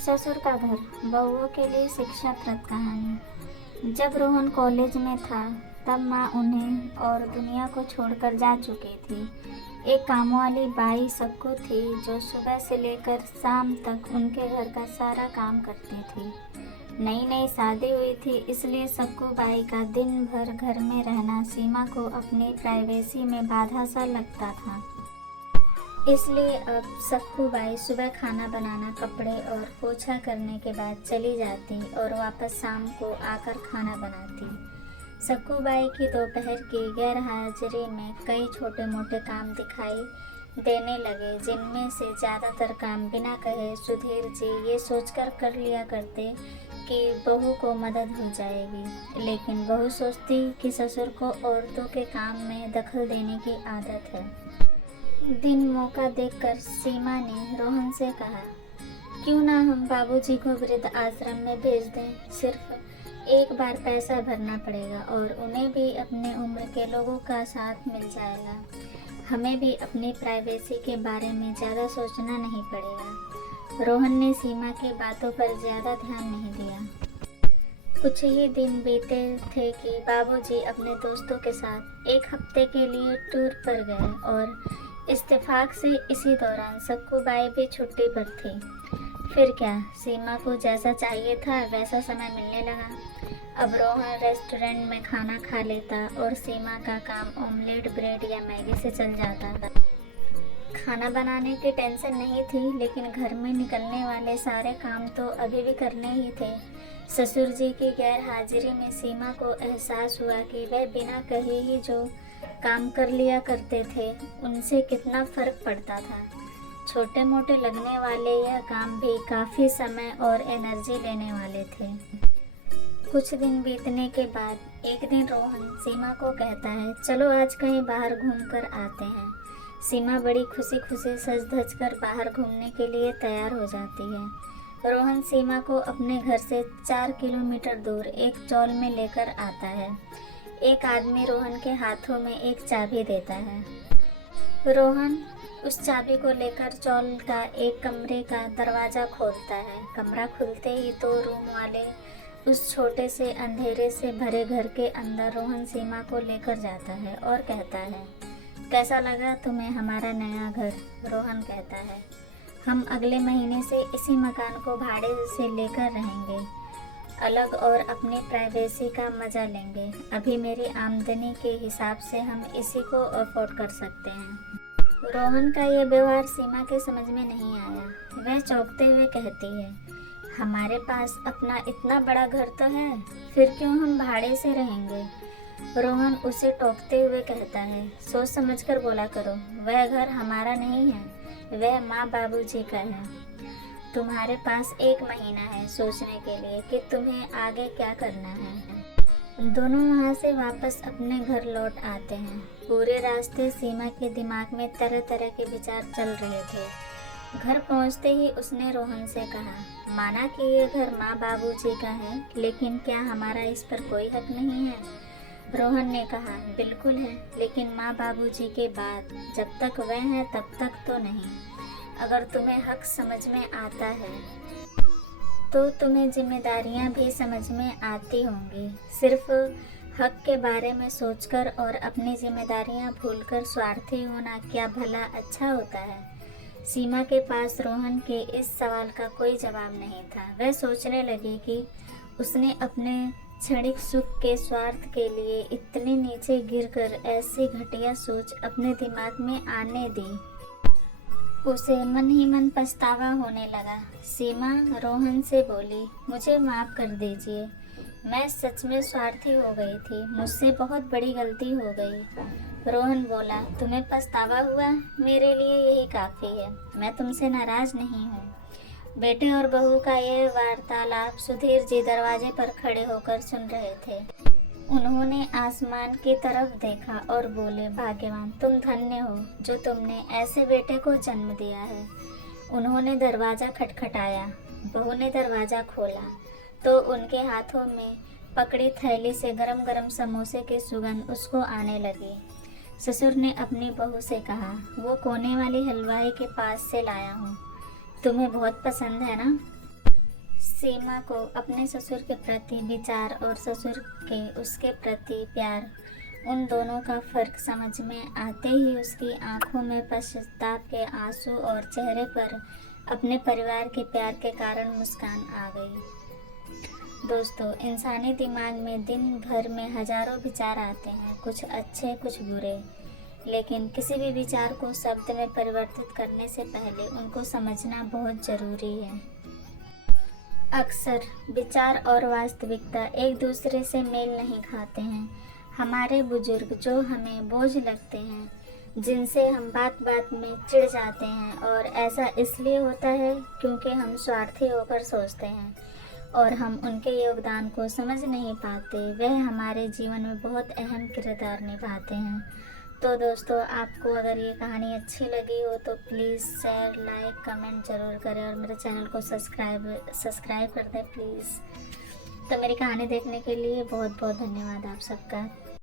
ससुर का घर, बहुओं के लिए शिक्षाप्रद कहानी। जब रोहन कॉलेज में था तब माँ उन्हें और दुनिया को छोड़कर जा चुकी थी। एक काम वाली बाई सक्कू थी जो सुबह से लेकर शाम तक उनके घर का सारा काम करती थी। नई नई शादी हुई थी, इसलिए सक्कू बाई का दिन भर घर में रहना सीमा को अपनी प्राइवेसी में बाधा सा लगता था। इसलिए अब सक्कू बाई सुबह खाना बनाना, कपड़े और पोछा करने के बाद चली जाती और वापस शाम को आकर खाना बनाती। सक्कू बाई की दोपहर की गैर हाजिरी में कई छोटे मोटे काम दिखाई देने लगे, जिनमें से ज़्यादातर काम बिना कहे सुधीर जी ये सोचकर कर लिया करते कि बहू को मदद हो जाएगी, लेकिन बहू सोचती कि ससुर को औरतों के काम में दखल देने की आदत है। दिन मौका देखकर सीमा ने रोहन से कहा, क्यों ना हम बाबूजी को वृद्ध आश्रम में भेज दें। सिर्फ एक बार पैसा भरना पड़ेगा और उन्हें भी अपने उम्र के लोगों का साथ मिल जाएगा। हमें भी अपनी प्राइवेसी के बारे में ज़्यादा सोचना नहीं पड़ेगा। रोहन ने सीमा की बातों पर ज़्यादा ध्यान नहीं दिया। कुछ ही दिन बीते थे कि बाबूजी अपने दोस्तों के साथ एक हफ्ते के लिए टूर पर गए और इत्तेफाक से इसी दौरान सक्कू बाई भी छुट्टी पर थी। फिर क्या, सीमा को जैसा चाहिए था वैसा समय मिलने लगा। अब रोहन रेस्टोरेंट में खाना खा लेता और सीमा का काम ऑमलेट, ब्रेड या मैगी से चल जाता था। खाना बनाने की टेंशन नहीं थी, लेकिन घर में निकलने वाले सारे काम तो अभी भी करने ही थे। ससुर जी की गैर हाजिरी में सीमा को एहसास हुआ कि वह बिना कहे ही जो काम कर लिया करते थे उनसे कितना फर्क पड़ता था। छोटे मोटे लगने वाले यह काम भी काफ़ी समय और एनर्जी लेने वाले थे। कुछ दिन बीतने के बाद एक दिन रोहन सीमा को कहता है, चलो आज कहीं बाहर घूम कर आते हैं। सीमा बड़ी खुशी खुशी सज धज कर बाहर घूमने के लिए तैयार हो जाती है। रोहन सीमा को अपने घर से 4 किलोमीटर दूर एक चौल में लेकर आता है। एक आदमी रोहन के हाथों में एक चाबी देता है। रोहन उस चाबी को लेकर चौल का एक कमरे का दरवाज़ा खोलता है। कमरा खुलते ही तो रूम वाले उस छोटे से अंधेरे से भरे घर के अंदर रोहन सीमा को लेकर जाता है और कहता है, कैसा लगा तुम्हें हमारा नया घर? रोहन कहता है, हम अगले महीने से इसी मकान को भाड़े से लेकर रहेंगे अलग और अपनी प्राइवेसी का मज़ा लेंगे। अभी मेरी आमदनी के हिसाब से हम इसी को अफोर्ड कर सकते हैं। रोहन का ये व्यवहार सीमा के समझ में नहीं आया। वह चौंकते हुए कहती है, हमारे पास अपना इतना बड़ा घर तो है, फिर क्यों हम भाड़े से रहेंगे? रोहन उसे टोकते हुए कहता है, सोच समझकर बोला करो, वह घर हमारा नहीं है, वह माँ बाबूजी का है। तुम्हारे पास 1 महीना है सोचने के लिए कि तुम्हें आगे क्या करना है। दोनों वहाँ से वापस अपने घर लौट आते हैं। पूरे रास्ते सीमा के दिमाग में तरह तरह के विचार चल रहे थे। घर पहुँचते ही उसने रोहन से कहा, माना कि ये घर माँ बाबूजी का है, लेकिन क्या हमारा इस पर कोई हक नहीं है? रोहन ने कहा, बिल्कुल है, लेकिन माँ बाबूजी के बाद जब तक वह हैं तब तक तो नहीं। अगर तुम्हें हक समझ में आता है तो तुम्हें जिम्मेदारियां भी समझ में आती होंगी। सिर्फ हक के बारे में सोचकर और अपनी जिम्मेदारियां भूलकर स्वार्थी होना क्या भला अच्छा होता है? सीमा के पास रोहन के इस सवाल का कोई जवाब नहीं था। वह सोचने लगी कि उसने अपने क्षणिक सुख के स्वार्थ के लिए इतने नीचे गिरकर ऐसी घटिया सोच अपने दिमाग में आने दी। उसे मन ही मन पछतावा होने लगा। सीमा रोहन से बोली, मुझे माफ़ कर दीजिए, मैं सच में स्वार्थी हो गई थी, मुझसे बहुत बड़ी गलती हो गई। रोहन बोला, तुम्हें पछतावा हुआ? मेरे लिए यही काफ़ी है, मैं तुमसे नाराज़ नहीं हूँ। बेटे और बहू का यह वार्तालाप सुधीर जी दरवाजे पर खड़े होकर सुन रहे थे। उन्होंने आसमान की तरफ देखा और बोले, भाग्यवान तुम धन्य हो जो तुमने ऐसे बेटे को जन्म दिया है। उन्होंने दरवाज़ा खटखटाया। बहू ने दरवाज़ा खोला तो उनके हाथों में पकड़ी थैली से गरम गरम समोसे की सुगंध उसको आने लगी। ससुर ने अपनी बहू से कहा, वो कोने वाली हलवाई के पास से लाया हूँ, तुम्हें बहुत पसंद है ना? सीमा को अपने ससुर के प्रति विचार और ससुर के उसके प्रति प्यार, उन दोनों का फर्क समझ में आते ही उसकी आंखों में पश्चाताप के आंसू और चेहरे पर अपने परिवार के प्यार के कारण मुस्कान आ गई। दोस्तों, इंसानी दिमाग में दिन भर में हजारों विचार आते हैं, कुछ अच्छे कुछ बुरे, लेकिन किसी भी विचार को शब्द में परिवर्तित करने से पहले उनको समझना बहुत ज़रूरी है। अक्सर विचार और वास्तविकता एक दूसरे से मेल नहीं खाते हैं। हमारे बुजुर्ग जो हमें बोझ लगते हैं, जिनसे हम बात बात में चिढ़ जाते हैं, और ऐसा इसलिए होता है क्योंकि हम स्वार्थी होकर सोचते हैं और हम उनके योगदान को समझ नहीं पाते। वह हमारे जीवन में बहुत अहम किरदार निभाते हैं। तो दोस्तों, आपको अगर ये कहानी अच्छी लगी हो तो प्लीज़ शेयर, लाइक, कमेंट ज़रूर करें और मेरे चैनल को सब्सक्राइब कर दें प्लीज़। तो मेरी कहानी देखने के लिए बहुत बहुत धन्यवाद आप सबका।